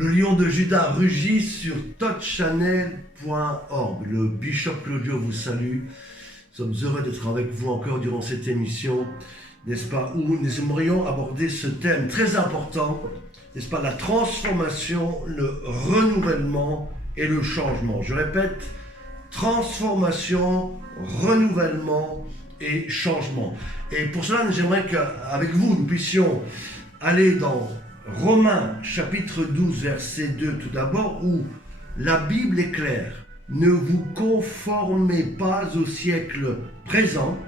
Le lion de Juda rugit sur touchchannel.org. Le Bishop Claudio vous salue. Nous sommes heureux d'être avec vous encore durant cette émission, n'est-ce pas, où nous aimerions aborder ce thème très important, n'est-ce pas, la transformation, le renouvellement et le changement. Je répète, transformation, renouvellement et changement. Et pour cela, j'aimerais qu'avec vous, nous puissions aller dans Romains chapitre 12, verset 2 tout d'abord, où la Bible est claire. Ne vous conformez pas au siècle présent,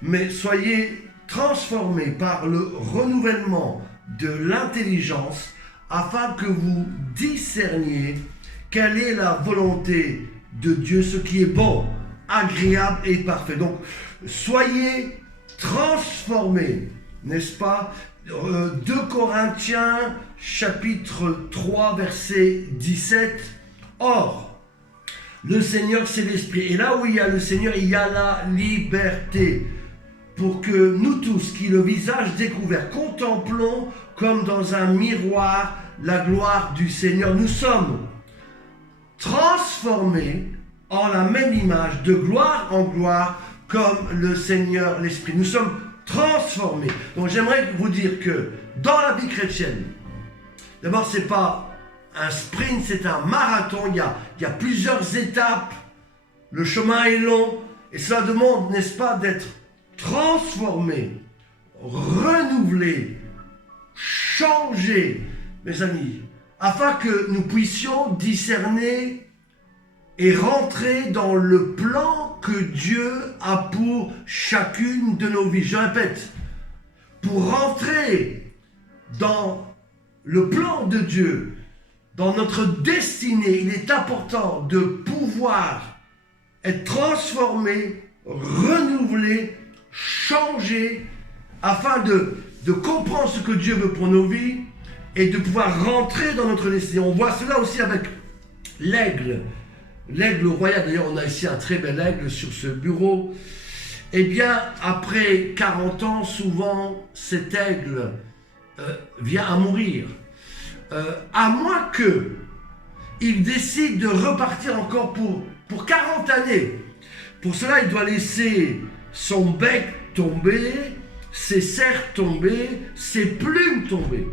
mais soyez transformés par le renouvellement de l'intelligence afin que vous discerniez quelle est la volonté de Dieu, ce qui est bon, agréable et parfait. Donc, soyez transformés, n'est-ce pas? 2 Corinthiens chapitre 3 verset 17. Or, le Seigneur c'est l'Esprit. Et là où il y a le Seigneur, il y a la liberté. Pour que nous tous, qui le visage découvert, contemplons comme dans un miroir la gloire du Seigneur, nous sommes transformés en la même image, de gloire en gloire, comme le Seigneur l'Esprit. Nous sommes transformés. Donc j'aimerais vous dire que dans la vie chrétienne, d'abord c'est pas un sprint, c'est un marathon. Il y a plusieurs étapes. Le chemin est long et cela demande, n'est-ce pas, d'être transformé, renouvelé, changé, mes amis, afin que nous puissions discerner et rentrer dans le plan que Dieu a pour chacune de nos vies. Je répète, pour rentrer dans le plan de Dieu, dans notre destinée, il est important de pouvoir être transformé, renouvelé, changé, afin de comprendre ce que Dieu veut pour nos vies et de pouvoir rentrer dans notre destinée. On voit cela aussi avec l'aigle. L'aigle royal, d'ailleurs on a ici un très bel aigle sur ce bureau. Eh bien, après 40 ans, souvent, cet aigle vient à mourir. À moins qu'il décide de repartir encore pour 40 années. Pour cela, il doit laisser son bec tomber, ses serres tomber, ses plumes tomber.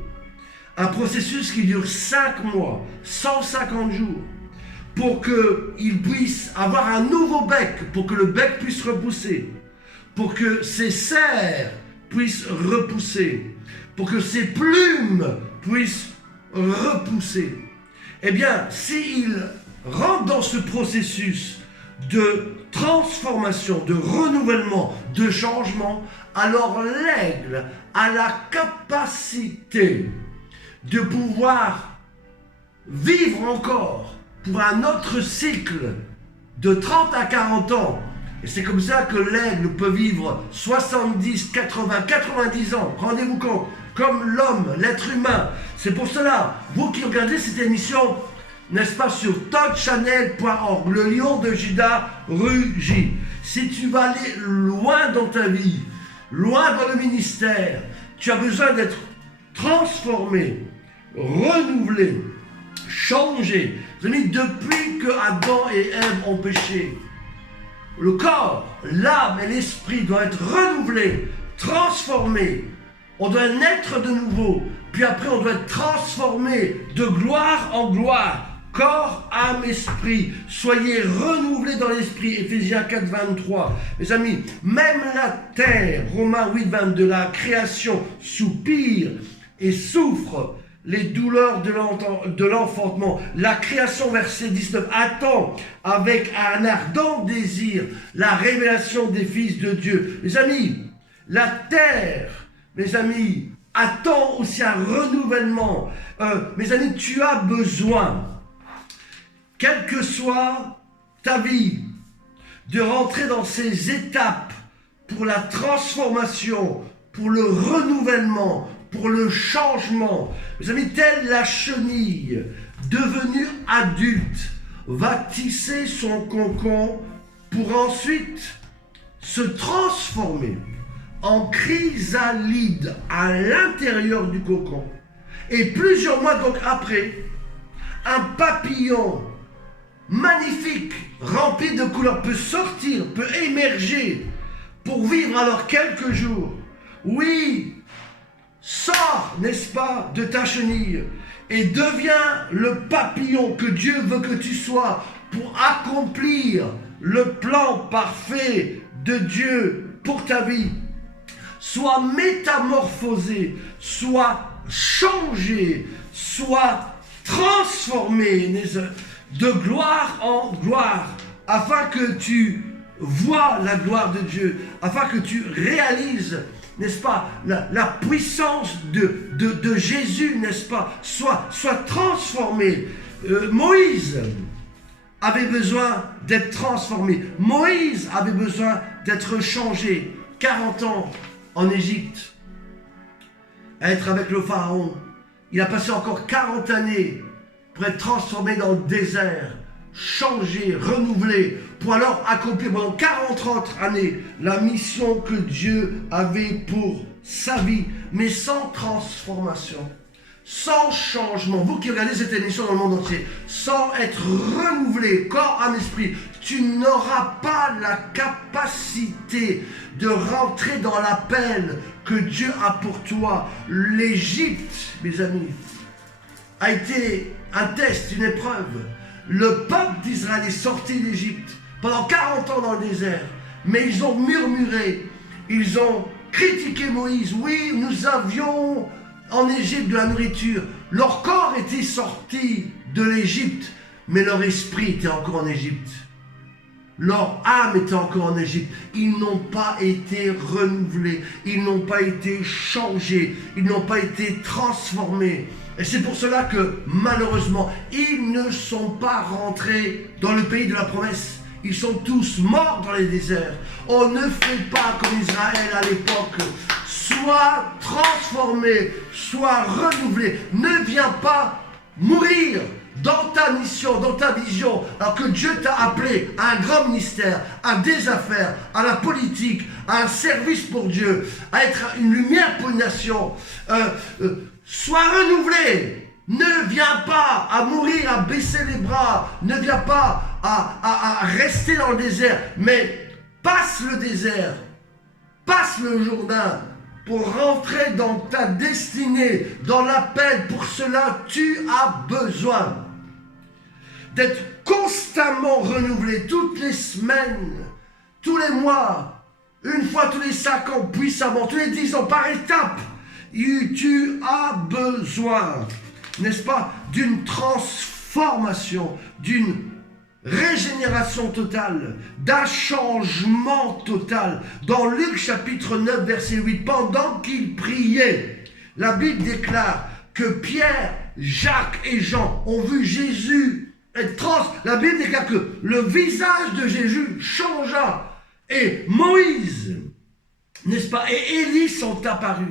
Un processus qui dure 5 mois, 150 jours. Pour qu'il puisse avoir un nouveau bec, pour que le bec puisse repousser, pour que ses serres puissent repousser, pour que ses plumes puissent repousser. Eh bien, s'il rentre dans ce processus de transformation, de renouvellement, de changement, alors l'aigle a la capacité de pouvoir vivre encore pour un autre cycle de 30 à 40 ans. Et c'est comme ça que l'aigle peut vivre 70, 80, 90 ans. Rendez-vous compte, comme l'homme, l'être humain. C'est pour cela, vous qui regardez cette émission, n'est-ce pas, sur touchchannel.org, le lion de Juda rugit. Si tu vas aller loin dans ta vie, loin dans le ministère, tu as besoin d'être transformé, renouvelé, changé. Vous savez, depuis que Adam et Ève ont péché, le corps, l'âme et l'esprit doivent être renouvelés, transformés. On doit naître de nouveau, puis après on doit être transformé de gloire en gloire. Corps, âme, esprit, soyez renouvelés dans l'esprit. Éphésiens 4, 23. Mes amis, même la terre, Romains 8, 22, la création soupire et souffre les douleurs de l'enfantement. La création, verset 19, attend avec un ardent désir la révélation des fils de Dieu. Mes amis, la terre, mes amis, attend aussi un renouvellement. Mes amis, tu as besoin, quelle que soit ta vie, de rentrer dans ces étapes pour la transformation, pour le renouvellement, pour le changement. Mes amis, telle la chenille devenue adulte va tisser son cocon pour ensuite se transformer en chrysalide à l'intérieur du cocon. Et plusieurs mois donc après, Un papillon magnifique, rempli de couleurs, peut sortir, peut émerger pour vivre alors quelques jours. Oui, sors, n'est-ce pas, de ta chenille et deviens le papillon que Dieu veut que tu sois pour accomplir le plan parfait de Dieu pour ta vie. Sois métamorphosé, sois changé, sois transformé de gloire en gloire, afin que tu vois la gloire de Dieu, afin que tu réalises, n'est-ce pas, la puissance de Jésus, n'est-ce pas, soit transformé. Moïse avait besoin d'être transformé. Moïse avait besoin d'être changé. 40 ans en Égypte, à être avec le pharaon. Il a passé encore 40 années pour être transformé dans le désert, changé, renouvelé, pour alors accomplir pendant 40 années la mission que Dieu avait pour sa vie, mais sans transformation, sans changement. Vous qui regardez cette émission dans le monde entier, sans être renouvelé, corps, âme, esprit, tu n'auras pas la capacité de rentrer dans l'appel que Dieu a pour toi. L'Égypte, mes amis, a été un test, une épreuve. Le peuple d'Israël est sorti d'Égypte pendant 40 ans dans le désert, mais ils ont murmuré, ils ont critiqué Moïse. Oui, nous avions en Égypte de la nourriture. Leur corps était sorti de l'Égypte, mais leur esprit était encore en Égypte. Leur âme était encore en Égypte. Ils n'ont pas été renouvelés, ils n'ont pas été changés, ils n'ont pas été transformés. Et c'est pour cela que, malheureusement, ils ne sont pas rentrés dans le pays de la promesse. Ils sont tous morts dans les déserts. On ne fait pas comme Israël à l'époque. Sois transformé, sois renouvelé. Ne viens pas mourir dans ta mission, dans ta vision, alors que Dieu t'a appelé à un grand ministère, à des affaires, à la politique, à un service pour Dieu, à être une lumière pour une nation. Sois renouvelé. Ne viens pas à mourir, à baisser les bras. Ne viens pas à rester dans le désert. Mais passe le désert. Passe le Jourdain pour rentrer dans ta destinée, dans l'appel. Pour cela, tu as besoin d'être constamment renouvelé toutes les semaines, tous les mois, une fois tous les 5 ans, puissamment, tous les 10 ans, par étapes. Tu as besoin, n'est-ce pas, d'une transformation, d'une régénération totale, d'un changement total. Dans Luc chapitre 9, verset 8, pendant qu'ils priaient, la Bible déclare que Pierre, Jacques et Jean ont vu Jésus être La Bible déclare que le visage de Jésus changea. Et Moïse, n'est-ce pas, et Élie sont apparus.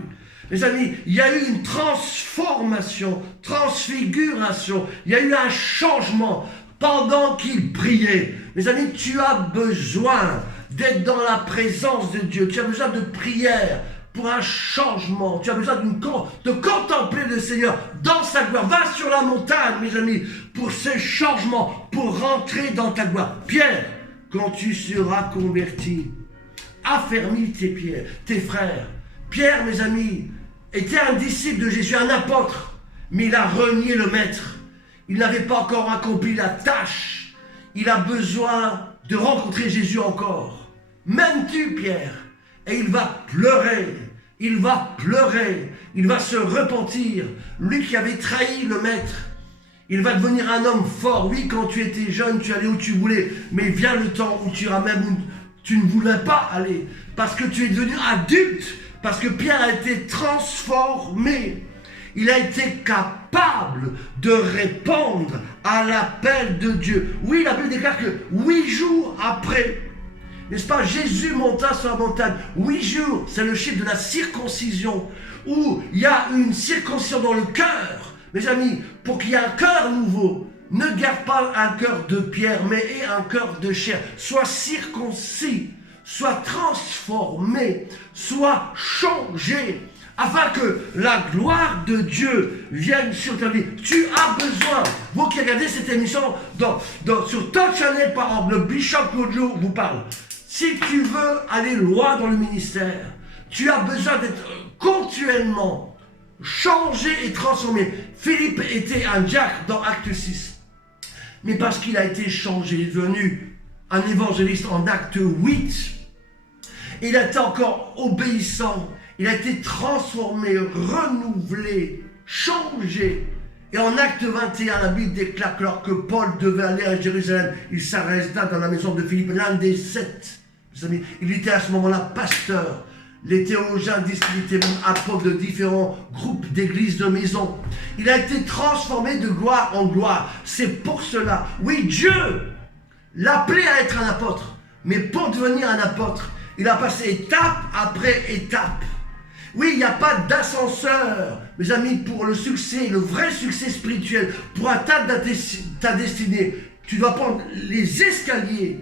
Mes amis, il y a eu une transformation, transfiguration, il y a eu un changement pendant qu'ils priaient. Mes amis, tu as besoin d'être dans la présence de Dieu, tu as besoin de prière pour un changement, tu as besoin de contempler le Seigneur dans sa gloire. Va sur la montagne, mes amis, pour ce changement, pour rentrer dans ta gloire. Pierre, quand tu seras converti, affermis tes frères. Pierre, mes amis, était un disciple de Jésus, un apôtre, mais il a renié le maître. Il n'avait pas encore accompli la tâche. Il a besoin de rencontrer Jésus encore. M'aimes-tu, Pierre? Et il va pleurer, il va pleurer, il va se repentir. Lui qui avait trahi le maître, il va devenir un homme fort. Oui, quand tu étais jeune, tu allais où tu voulais, mais vient le temps où tu iras même où tu ne voulais pas aller, parce que tu es devenu adulte. Parce que Pierre a été transformé. Il a été capable de répondre à l'appel de Dieu. Oui, la Bible déclare que 8 jours après, n'est-ce pas, Jésus monta sur la montagne. 8 jours, c'est le chiffre de la circoncision, où il y a une circoncision dans le cœur. Mes amis, pour qu'il y ait un cœur nouveau, ne garde pas un cœur de pierre, mais aie un cœur de chair. Sois circoncis. Sois transformé, sois changé, afin que la gloire de Dieu vienne sur ta vie. Tu as besoin, vous qui regardez cette émission sur Touch Channel, par exemple, le Bishop Claudio vous parle. Si tu veux aller loin dans le ministère, tu as besoin d'être continuellement changé et transformé. Philippe était un diacre dans Acte 6. Mais parce qu'il a été changé, il est devenu un évangéliste en Acte 8. Il a été encore obéissant. Il a été transformé, renouvelé, changé. Et en Acte 21, la Bible déclare que lorsque Paul devait aller à Jérusalem, il s'arrêta dans la maison de Philippe, l'un des 7. Il était à ce moment-là pasteur. Les théologiens disent qu'il était même apôtre de différents groupes d'églises de maison. Il a été transformé de gloire en gloire. C'est pour cela. Oui, Dieu l'appelait à être un apôtre. Mais pour devenir un apôtre, il a passé étape après étape. Oui, il n'y a pas d'ascenseur, mes amis, pour le succès, le vrai succès spirituel, pour atteindre ta destinée. Tu dois prendre les escaliers,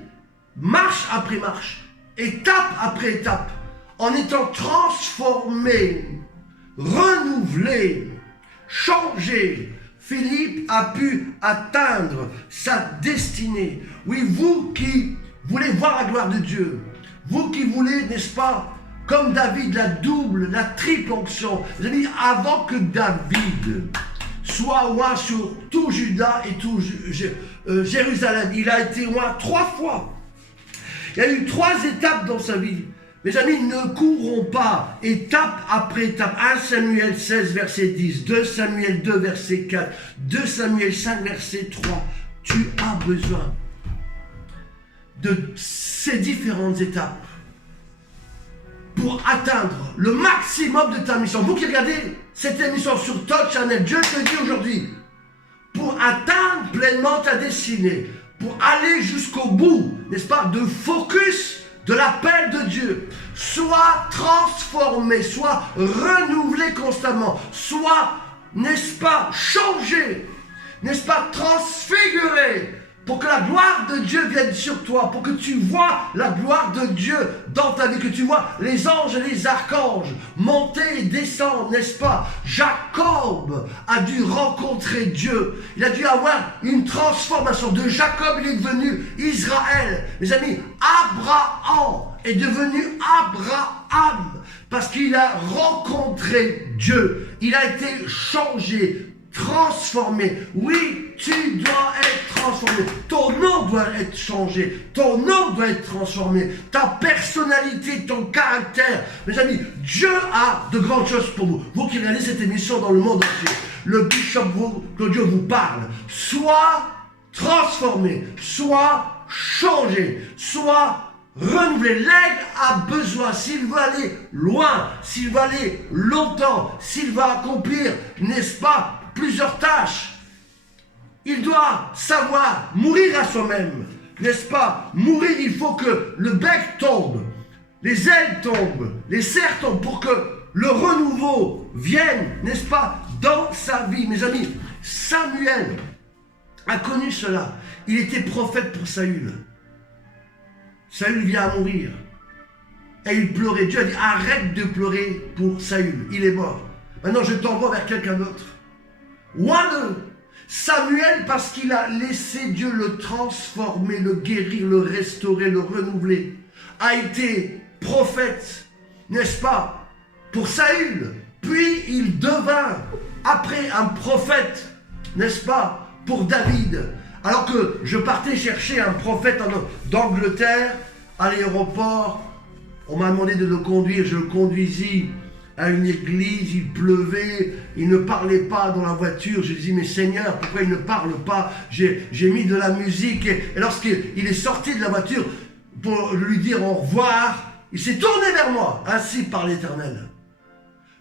marche après marche, étape après étape, en étant transformé, renouvelé, changé. Philippe a pu atteindre sa destinée. Oui, vous qui voulez voir la gloire de Dieu, vous qui voulez, n'est-ce pas, comme David, la double, la triple onction. Vous avez dit, avant que David soit roi sur tout Juda et tout Jérusalem, il a été roi 3 fois. Il y a eu 3 étapes dans sa vie. Mes amis, ne courons pas étape après étape. 1 Samuel 16, verset 10, 2 Samuel 2, verset 4, 2 Samuel 5, verset 3. Tu as besoin de ces différentes étapes pour atteindre le maximum de ta mission. Vous qui regardez cette émission sur Touch Channel, Dieu te dit aujourd'hui, pour atteindre pleinement ta destinée, pour aller jusqu'au bout, n'est-ce pas, de focus de l'appel de Dieu, sois transformé, sois renouvelé constamment, sois, n'est-ce pas, changé, n'est-ce pas, transfiguré, pour que la gloire de Dieu vienne sur toi, pour que tu vois la gloire de Dieu dans ta vie, que tu vois les anges et les archanges monter et descendre, n'est-ce pas? Jacob a dû rencontrer Dieu. Il a dû avoir une transformation. De Jacob, il est devenu Israël. Mes amis, Abraham est devenu Abraham parce qu'il a rencontré Dieu. Il a été changé, transformé. Oui, tu dois être transformé. Ton nom doit être changé. Ton nom doit être transformé. Ta personnalité, ton caractère. Mes amis, Dieu a de grandes choses pour vous. Vous qui regardez cette émission dans le monde entier, le Bishop Claudio vous parle. Sois transformé, sois changé, sois renouvelé. L'aigle a besoin, s'il veut aller loin, s'il veut aller longtemps, s'il va accomplir, n'est-ce pas, plusieurs tâches, il doit savoir mourir à soi-même, n'est-ce pas? Mourir, il faut que le bec tombe, les ailes tombent, les serres tombent pour que le renouveau vienne, n'est-ce pas, dans sa vie. Mes amis, Samuel a connu cela. Il était prophète pour Saül. Saül vient à mourir. Et il pleurait. Dieu a dit, arrête de pleurer pour Saül. Il est mort. Maintenant, je t'envoie vers quelqu'un d'autre. Samuel, parce qu'il a laissé Dieu le transformer, le guérir, le restaurer, le renouveler, a été prophète, n'est-ce pas, pour Saül. Puis il devint, après, un prophète, n'est-ce pas, pour David. Alors que je partais chercher un prophète d'Angleterre, à l'aéroport, on m'a demandé de le conduire, je le conduisis à une église, il pleuvait, il ne parlait pas dans la voiture. Je dis, mais Seigneur, pourquoi il ne parle pas? J'ai mis de la musique. Et lorsqu'il est sorti de la voiture pour lui dire au revoir, il s'est tourné vers moi. Ainsi par l'Éternel.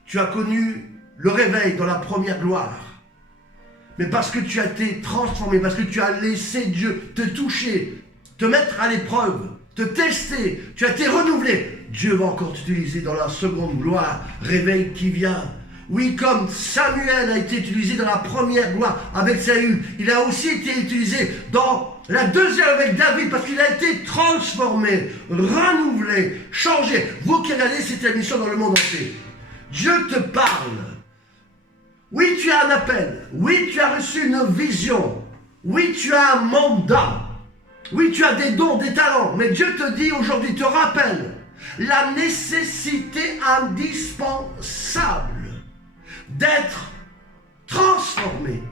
Tu as connu le réveil dans la première gloire. Mais parce que tu as été transformé, parce que tu as laissé Dieu te toucher, te mettre à l'épreuve, te tester, tu as été renouvelé. Dieu va encore t'utiliser dans la seconde gloire, réveil qui vient. Oui, comme Samuel a été utilisé dans la première gloire avec Saül, il a aussi été utilisé dans la deuxième avec David parce qu'il a été transformé, renouvelé, changé. Vous qui regardez cette émission dans le monde entier, Dieu te parle. Oui, tu as un appel. Oui, tu as reçu une vision. Oui, tu as un mandat. Oui, tu as des dons, des talents. Mais Dieu te dit aujourd'hui, te rappelle la nécessité indispensable d'être transformé,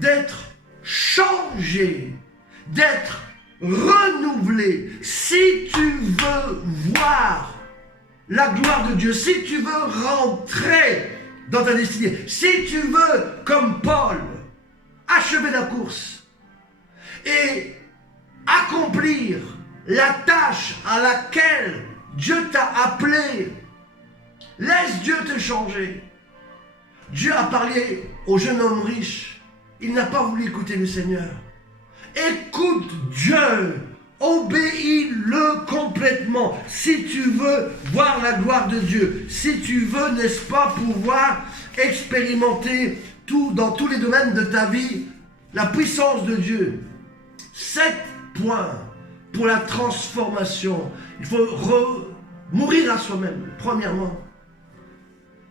d'être changé, d'être renouvelé. Si tu veux voir la gloire de Dieu, si tu veux rentrer dans ta destinée, si tu veux, comme Paul, achever la course et accomplir la tâche à laquelle Dieu t'a appelé, laisse Dieu te changer. Dieu a parlé au jeune homme riche. Il n'a pas voulu écouter le Seigneur. Écoute Dieu. Obéis-le complètement. Si tu veux voir la gloire de Dieu, si tu veux, n'est-ce pas, pouvoir expérimenter tout dans tous les domaines de ta vie, la puissance de Dieu. 7 points pour la transformation. Il faut mourir à soi-même. Premièrement,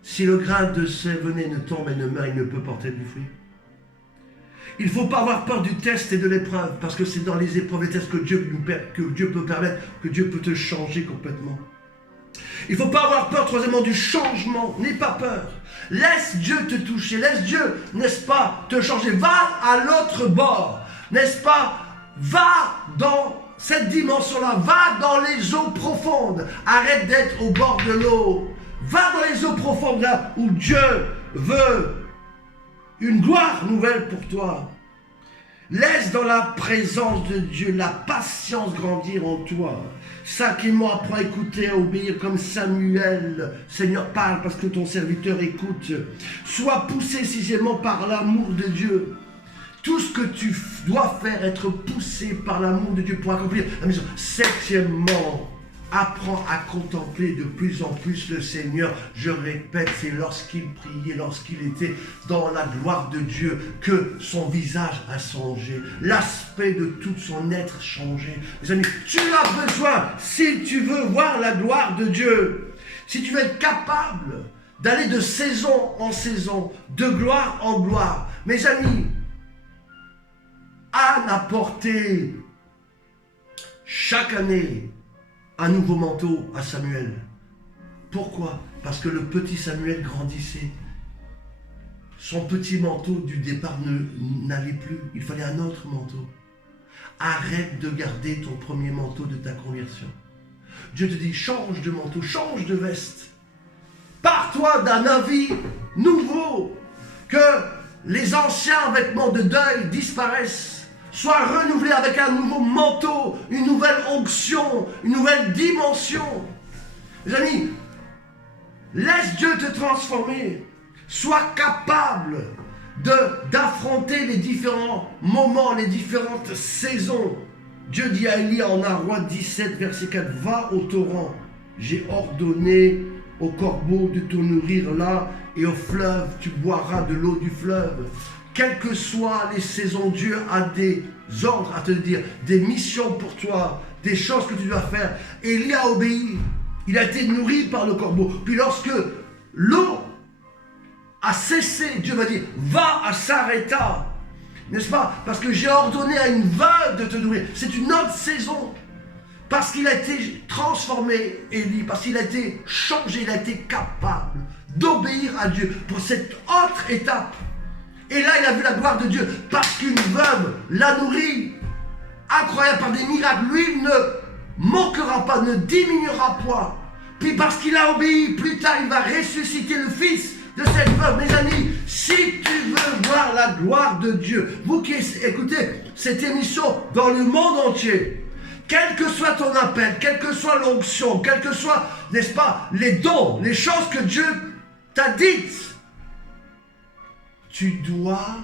si le grain de sévené ne tombe et ne meurt, il ne peut porter du fruit. Il ne faut pas avoir peur du test et de l'épreuve, parce que c'est dans les épreuves et tests que Dieu peut permettre, que Dieu peut te changer complètement. Il ne faut pas avoir peur, troisièmement, du changement. N'aie pas peur. Laisse Dieu te toucher. Laisse Dieu, n'est-ce pas, te changer. Va à l'autre bord, n'est-ce pas? Va dans cette dimension-là. Va dans les eaux profondes. Arrête d'être au bord de l'eau. Va dans les eaux profondes, là où Dieu veut une gloire nouvelle pour toi. Laisse dans la présence de Dieu la patience grandir en toi. Cinquièmement, apprends à écouter, à obéir comme Samuel. Seigneur, parle parce que ton serviteur écoute. Sois poussé sixièmement par l'amour de Dieu. Tout ce que tu dois faire, être poussé par l'amour de Dieu pour accomplir la mission. Septièmement, apprends à contempler de plus en plus le Seigneur. Je répète, c'est lorsqu'il priait, lorsqu'il était dans la gloire de Dieu, que son visage a changé. L'aspect de tout son être changé. Mes amis, tu as besoin, si tu veux voir la gloire de Dieu, si tu veux être capable d'aller de saison en saison, de gloire en gloire. Mes amis, Anne a porté chaque année un nouveau manteau à Samuel. Pourquoi? Parce que le petit Samuel grandissait. Son petit manteau du départ n'allait plus. Il fallait un autre manteau. Arrête de garder ton premier manteau de ta conversion. Dieu te dit, change de manteau, change de veste. Pars-toi d'un avis nouveau. Que les anciens vêtements de deuil disparaissent. Sois renouvelé avec un nouveau manteau, une nouvelle onction, une nouvelle dimension. Les amis, laisse Dieu te transformer. Sois capable d'affronter les différents moments, les différentes saisons. Dieu dit à Élie en un roi 17, verset 4, « Va au torrent, j'ai ordonné au corbeau de te nourrir là, et au fleuve, tu boiras de l'eau du fleuve. » Quelles que soient les saisons, Dieu a des ordres à te dire, des missions pour toi, des choses que tu dois faire. Et il y a obéi. Il a été nourri par le corbeau. Puis lorsque l'eau a cessé, Dieu va dire, va à Sarepta. N'est-ce pas? Parce que j'ai ordonné à une veuve de te nourrir. C'est une autre saison. Parce qu'il a été transformé, Élie, parce qu'il a été changé, il a été capable d'obéir à Dieu pour cette autre étape. Et là, il a vu la gloire de Dieu parce qu'une veuve l'a nourri. Incroyable, par des miracles. Lui, il ne manquera pas, ne diminuera point. Puis parce qu'il a obéi, plus tard, il va ressusciter le fils de cette veuve. Mes amis, si tu veux voir la gloire de Dieu, vous qui écoutez cette émission dans le monde entier, quel que soit ton appel, quelle que soit l'onction, quels que soient, n'est-ce pas, les dons, les choses que Dieu t'a dites, tu dois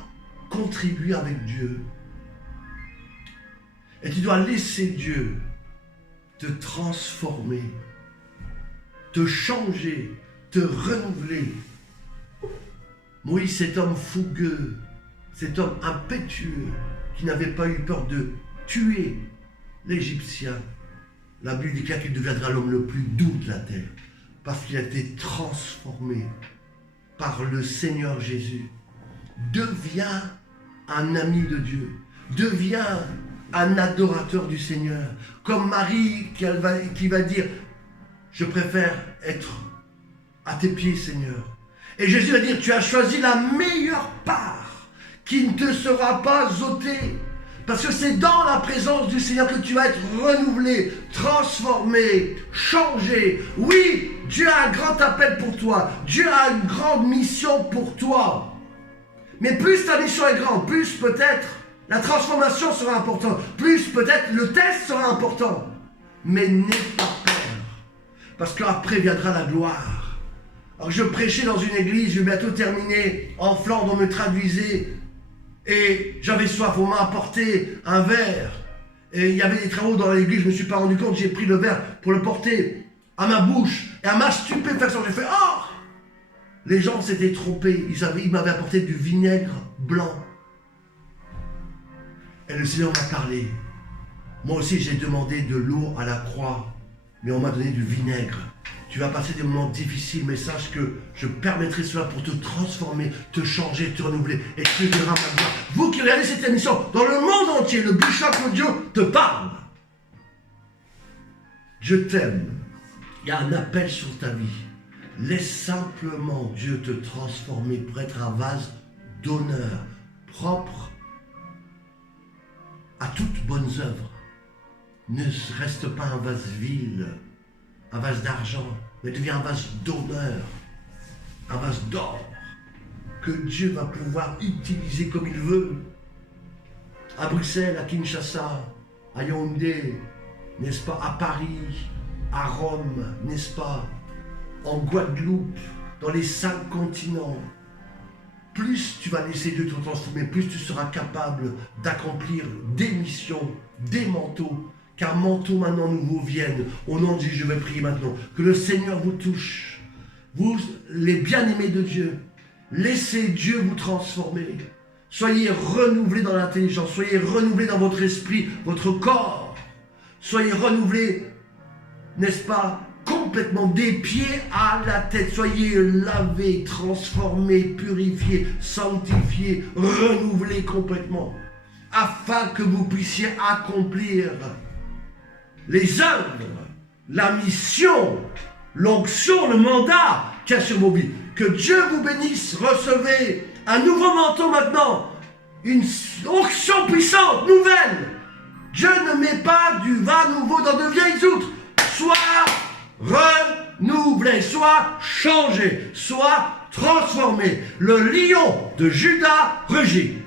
contribuer avec Dieu. Et tu dois laisser Dieu te transformer, te changer, te renouveler. Moïse, cet homme fougueux, cet homme impétueux, qui n'avait pas eu peur de tuer l'Égyptien. La Bible déclare qu'il deviendra l'homme le plus doux de la terre. parce qu'il a été transformé par le Seigneur Jésus. Deviens un ami de Dieu. Deviens un adorateur du Seigneur. Comme Marie qui va dire, je préfère être à tes pieds, Seigneur. Et Jésus va dire, tu as choisi la meilleure part qui ne te sera pas ôtée. Parce que c'est dans la présence du Seigneur que tu vas être renouvelé, transformé, changé. Oui, Dieu a un grand appel pour toi. Dieu a une grande mission pour toi. Mais plus ta mission est grande, plus peut-être la transformation sera importante. Plus peut-être le test sera important. Mais n'aie pas peur. Parce qu'après viendra la gloire. Alors je prêchais dans une église, je vais bientôt terminer, en Flandre, on me traduisait. Et j'avais soif, on m'a apporté un verre. Et il y avait des travaux dans l'église, je ne me suis pas rendu compte, j'ai pris le verre pour le porter à ma bouche. Et à ma stupéfaction, j'ai fait « Oh !» Les gens s'étaient trompés, ils m'avaient apporté du vinaigre blanc. Et le Seigneur m'a parlé. Moi aussi, j'ai demandé de l'eau à la croix, mais on m'a donné du vinaigre. Tu vas passer des moments difficiles, mais sache que je permettrai cela pour te transformer, te changer, te renouveler, et tu verras ma gloire. Vous qui regardez cette émission, dans le monde entier, le Bishop Audio te parle. Je t'aime. Il y a un appel sur ta vie. Laisse simplement Dieu te transformer pour être un vase d'honneur, propre à toutes bonnes œuvres. Ne reste pas un vase vil, un vase d'argent, mais deviens un vase d'honneur, un vase d'or, que Dieu va pouvoir utiliser comme il veut. À Bruxelles, à Kinshasa, à Yaoundé, n'est-ce pas, à Paris, à Rome, n'est-ce pas, en Guadeloupe, dans les 5 continents. Plus tu vas laisser Dieu te transformer, plus tu seras capable d'accomplir des missions, des manteaux, qu'un manteau maintenant nouveau vienne. Au nom de Jésus, je vais prier maintenant. Que le Seigneur vous touche. Vous, les bien-aimés de Dieu, laissez Dieu vous transformer. Soyez renouvelés dans l'intelligence, soyez renouvelés dans votre esprit, votre corps. Soyez renouvelés, n'est-ce pas, complètement des pieds à la tête. Soyez lavés, transformés, purifiés, sanctifiés, renouvelés complètement, afin que vous puissiez accomplir les œuvres, la mission, l'onction, le mandat qu'il y a sur vos vies. Que Dieu vous bénisse. Recevez un nouveau manteau maintenant, une onction puissante, nouvelle. Dieu ne met pas du vin nouveau dans de vieilles outres. Sois renouvelé, sois changé, sois transformé. Le lion de Juda rugit.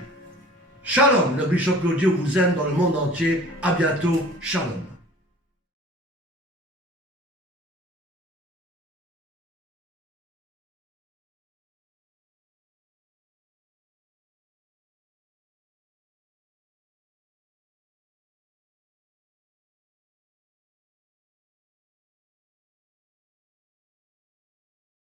Shalom, le Bishop Claudio vous aime dans le monde entier. À bientôt. Shalom.